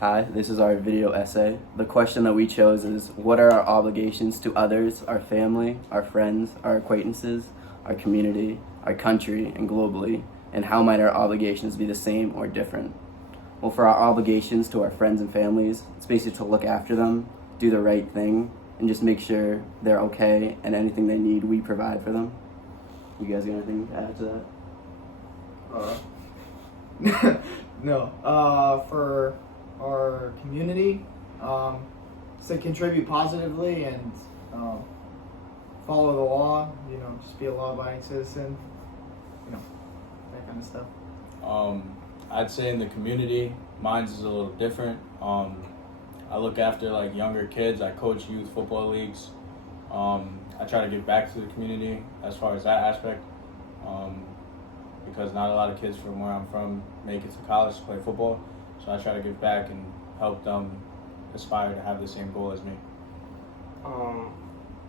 Hi, this is our video essay. The question that we chose is, what are our obligations to others, our family, our friends, our acquaintances, our community, our country, and globally, and how might our obligations be the same or different? Well, for our obligations to our friends and families, it's basically to look after them, do the right thing, and just make sure they're okay, and anything they need, we provide for them. You guys got anything to add to that? No. For our community, to contribute positively and follow the law, just be a law-abiding citizen, that kind of stuff. I'd say in the community, mine's is a little different. I look after younger kids. I coach youth football leagues. I try to give back to the community as far as that aspect, because not a lot of kids from where I'm from make it to college to play football. So I try to give back and help them aspire to have the same goal as me.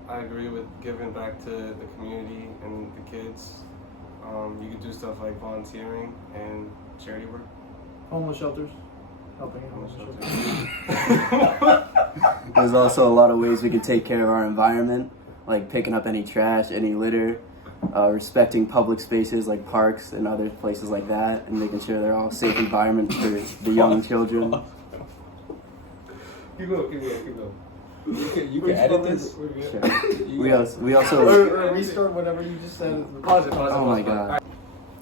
I agree with giving back to the community and the kids. You could do stuff like volunteering and charity work. Homeless shelters. Helping homeless shelters. There's also a lot of ways we can take care of our environment, like picking up any trash, any litter, respecting public spaces like parks and other places like that, and making sure they're all safe environments for the young children. Keep going. You can edit this. Sure. We also or restart whatever you just said. Pause it. Oh my God.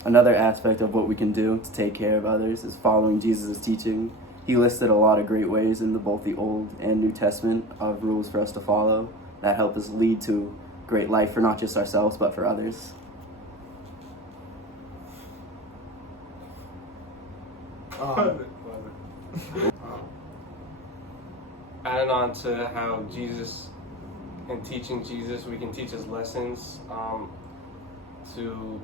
Another aspect of what we can do to take care of others is following Jesus' teaching. He listed a lot of great ways in both the Old and New Testament of rules for us to follow that help us lead to great life for not just ourselves but for others. Adding on to how Jesus, in teaching Jesus, we can teach his lessons to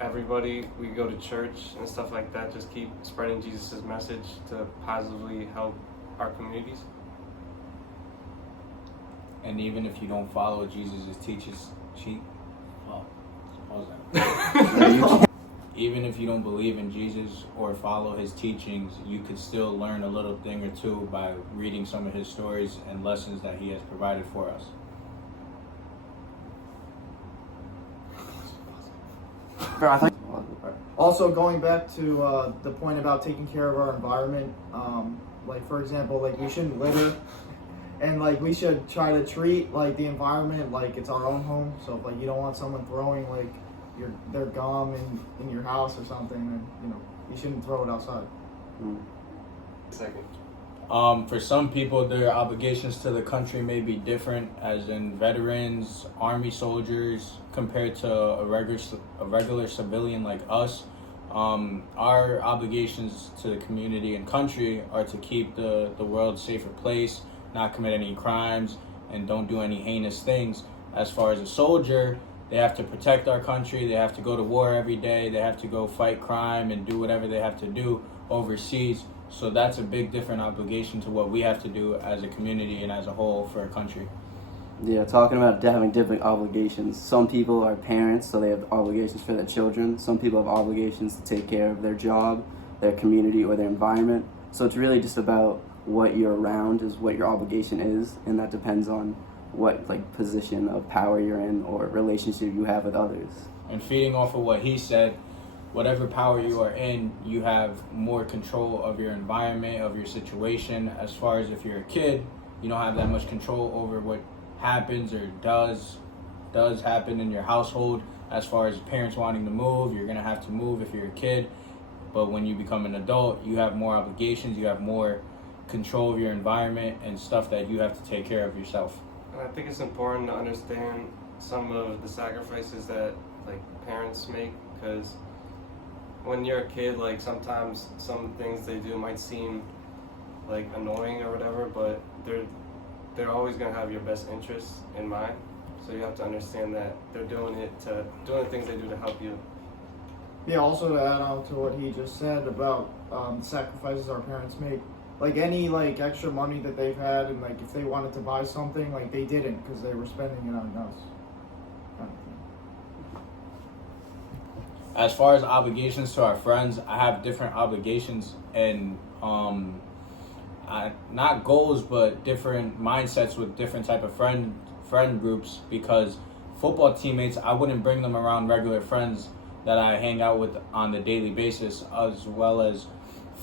everybody. We go to church and stuff like that. Just keep spreading Jesus' message to positively help our communities. And even if you don't follow Jesus' teachings, even if you don't believe in Jesus or follow his teachings, you could still learn a little thing or two by reading some of his stories and lessons that he has provided for us. Also, going back to the point about taking care of our environment, for example, we shouldn't litter, and we should try to treat the environment like it's our own home. So if you don't want someone throwing their gum in your house or something, then you shouldn't throw it outside. Second. For some people, their obligations to the country may be different, as in veterans, army soldiers, compared to a regular civilian like us. Our obligations to the community and country are to keep the world a safer place, not commit any crimes, and don't do any heinous things. As far as a soldier, they have to protect our country, they have to go to war every day, they have to go fight crime and do whatever they have to do overseas. So that's a big different obligation to what we have to do as a community and as a whole for a country. Yeah, talking about having different obligations. Some people are parents, so they have obligations for their children. Some people have obligations to take care of their job, their community, or their environment. So it's really just about what you're around is what your obligation is, and that depends on what position of power you're in or relationship you have with others. And feeding off of what he said, whatever power you are in, you have more control of your environment, of your situation. As far as if you're a kid, you don't have that much control over what happens or does happen in your household. As far as parents wanting to move, you're gonna have to move if you're a kid. But when you become an adult, you have more obligations, you have more control of your environment and stuff that you have to take care of yourself. I think it's important to understand some of the sacrifices that parents make, because when you're a kid, sometimes some things they do might seem annoying or whatever, but they're always gonna have your best interests in mind. So you have to understand that they're doing the things they do to help you. Yeah, also to add on to what he just said about the sacrifices our parents make, any extra money that they've had, and if they wanted to buy something, they didn't because they were spending it on us. As far as obligations to our friends, I have different obligations and not goals, but different mindsets with different type of friend groups. Because football teammates, I wouldn't bring them around regular friends that I hang out with on the daily basis, as well as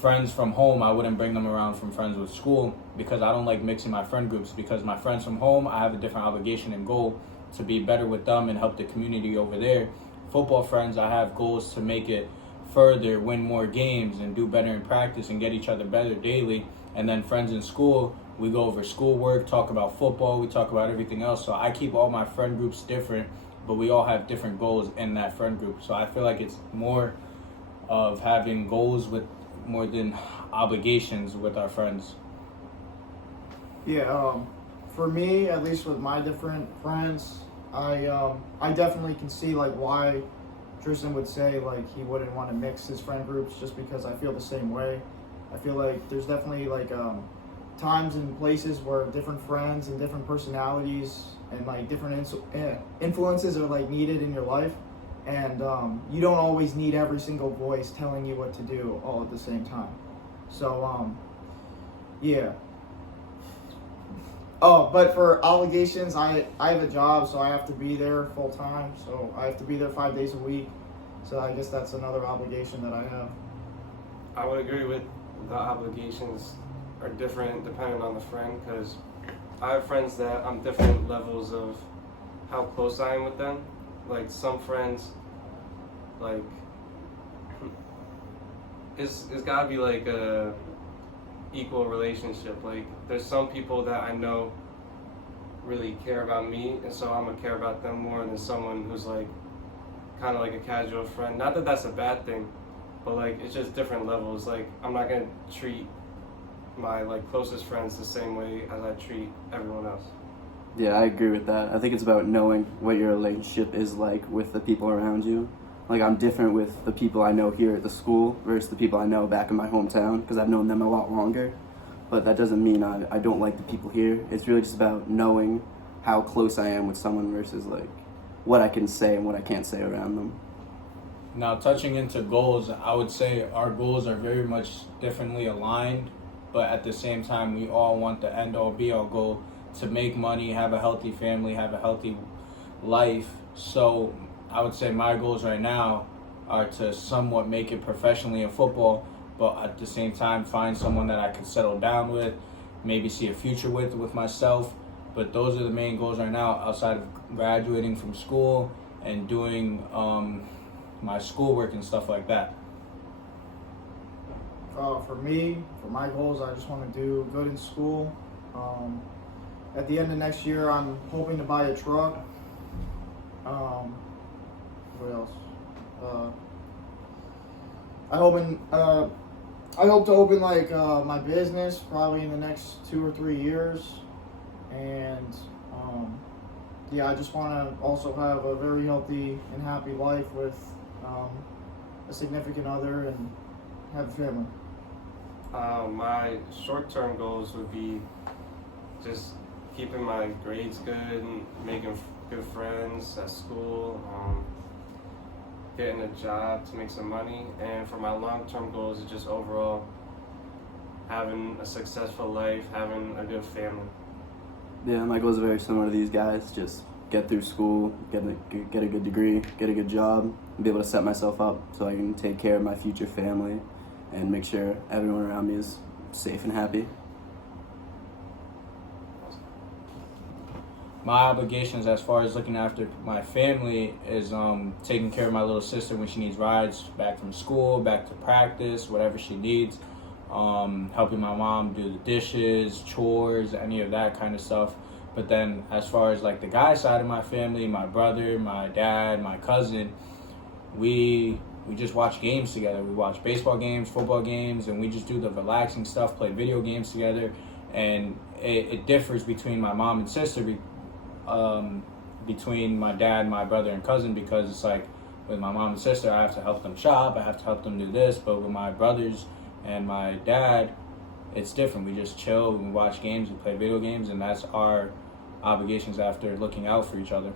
friends from home. I wouldn't bring them around from friends with school because I don't like mixing my friend groups. Because my friends from home, I have a different obligation and goal to be better with them and help the community over there. Football friends, I have goals to make it further, win more games, and do better in practice and get each other better daily. And then friends in school, we go over schoolwork, talk about football, we talk about everything else. So I keep all my friend groups different, but we all have different goals in that friend group. So I feel like it's more of having goals with more than obligations with our friends. Yeah, for me, at least with my different friends, I definitely can see like why Tristen would say like he wouldn't want to mix his friend groups, just because I feel the same way. I feel like there's definitely like times and places where different friends and different personalities and like different influences are like needed in your life, and you don't always need every single voice telling you what to do all at the same time. So yeah. Oh, but for obligations, I have a job, so I have to be there full time. So I have to be there 5 days a week. So I guess that's another obligation that I have. I would agree with the obligations are different depending on the friend, because I have friends that I'm different levels of how close I am with them. Like some friends, like it's gotta be like a equal relationship. Like there's some people that I know really care about me, and so I'm gonna care about them more than someone who's like kind of like a casual friend. Not that that's a bad thing, but like it's just different levels. Like I'm not gonna treat my like closest friends the same way as I treat everyone else. Yeah, I agree with that. I think it's about knowing what your relationship is like with the people around you. Like I'm different with the people I know here at the school versus the people I know back in my hometown, because I've known them a lot longer. But that doesn't mean I don't like the people here. It's really just about knowing how close I am with someone versus like what I can say and what I can't say around them. Now, touching into goals, I would say our goals are very much differently aligned, but at the same time, we all want the end-all be-all goal to make money, have a healthy family, have a healthy life. So I would say my goals right now are to somewhat make it professionally in football, but at the same time find someone that I can settle down with, maybe see a future with myself. But those are the main goals right now, outside of graduating from school and doing my schoolwork and stuff like that. For me, for my goals, I just want to do good in school. At the end of next year, I'm hoping to buy a truck. What else? I hope to open like my business probably in the next 2 or 3 years, and yeah, I just want to also have a very healthy and happy life with a significant other and have a family. My short-term goals would be just keeping my grades good and making good friends at school, getting a job to make some money, and for my long-term goals is just overall having a successful life, having a good family. Yeah, my goals are very similar to these guys. Just get through school, get a good degree, get a good job, and be able to set myself up so I can take care of my future family and make sure everyone around me is safe and happy. My obligations as far as looking after my family is taking care of my little sister when she needs rides back from school, back to practice, whatever she needs. Helping my mom do the dishes, chores, any of that kind of stuff. But then as far as like the guy side of my family, my brother, my dad, my cousin, we just watch games together. We watch baseball games, football games, and we just do the relaxing stuff, play video games together. And it differs between my mom and sister, between my dad, my brother, and cousin, because it's like with my mom and sister, I have to help them shop, I have to help them do this. But with my brothers and my dad, it's different. We just chill, we watch games, we play video games, and that's our obligations after looking out for each other.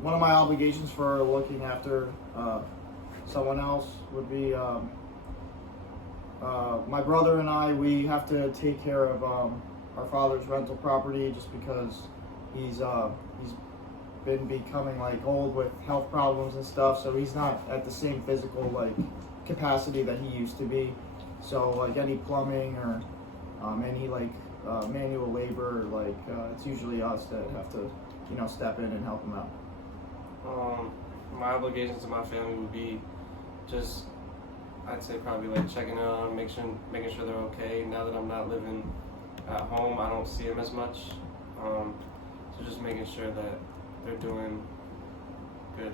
one of my obligations for looking after someone else would be my brother and I. We have to take care of our father's rental property just because he's been becoming like old with health problems and stuff. So he's not at the same physical like capacity that he used to be. So like any plumbing or any like manual labor, like it's usually us that have to step in and help him out. My obligations to my family would be just, I'd say probably like checking in on them, making sure they're okay. Now that I'm not living at home, I don't see them as much. So just making sure that they're doing good.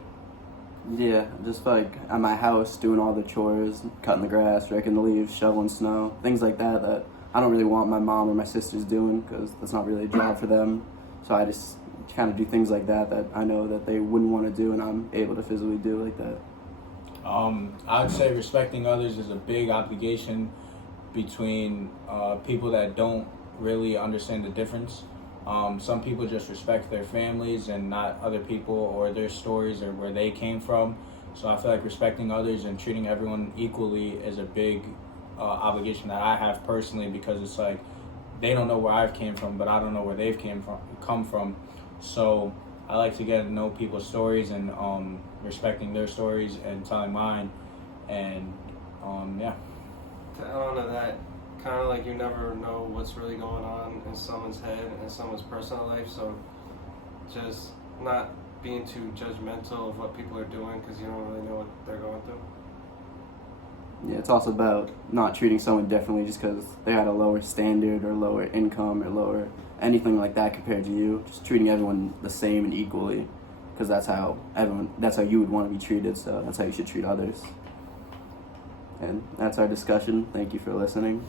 Yeah, just like at my house, doing all the chores, cutting the grass, raking the leaves, shoveling snow, things like that that I don't really want my mom or my sisters doing because that's not really a job for them. So I just kind of do things like that that I know that they wouldn't want to do, and I'm able to physically do like that. I would say respecting others is a big obligation between people that don't really understand the difference. Some people just respect their families and not other people or their stories or where they came from. So I feel like respecting others and treating everyone equally is a big obligation that I have personally, because it's like they don't know where I've came from, but I don't know where they've come from. So I like to get to know people's stories and respecting their stories and telling mine. And yeah. To add on to that, kind of like you never know what's really going on in someone's head and someone's personal life, so just not being too judgmental of what people are doing because you don't really know what they're going through. Yeah, it's also about not treating someone differently just because they had a lower standard or lower income or lower anything like that compared to you. Just treating everyone the same and equally, because that's how you would want to be treated, so that's how you should treat others. And that's our discussion. Thank you for listening.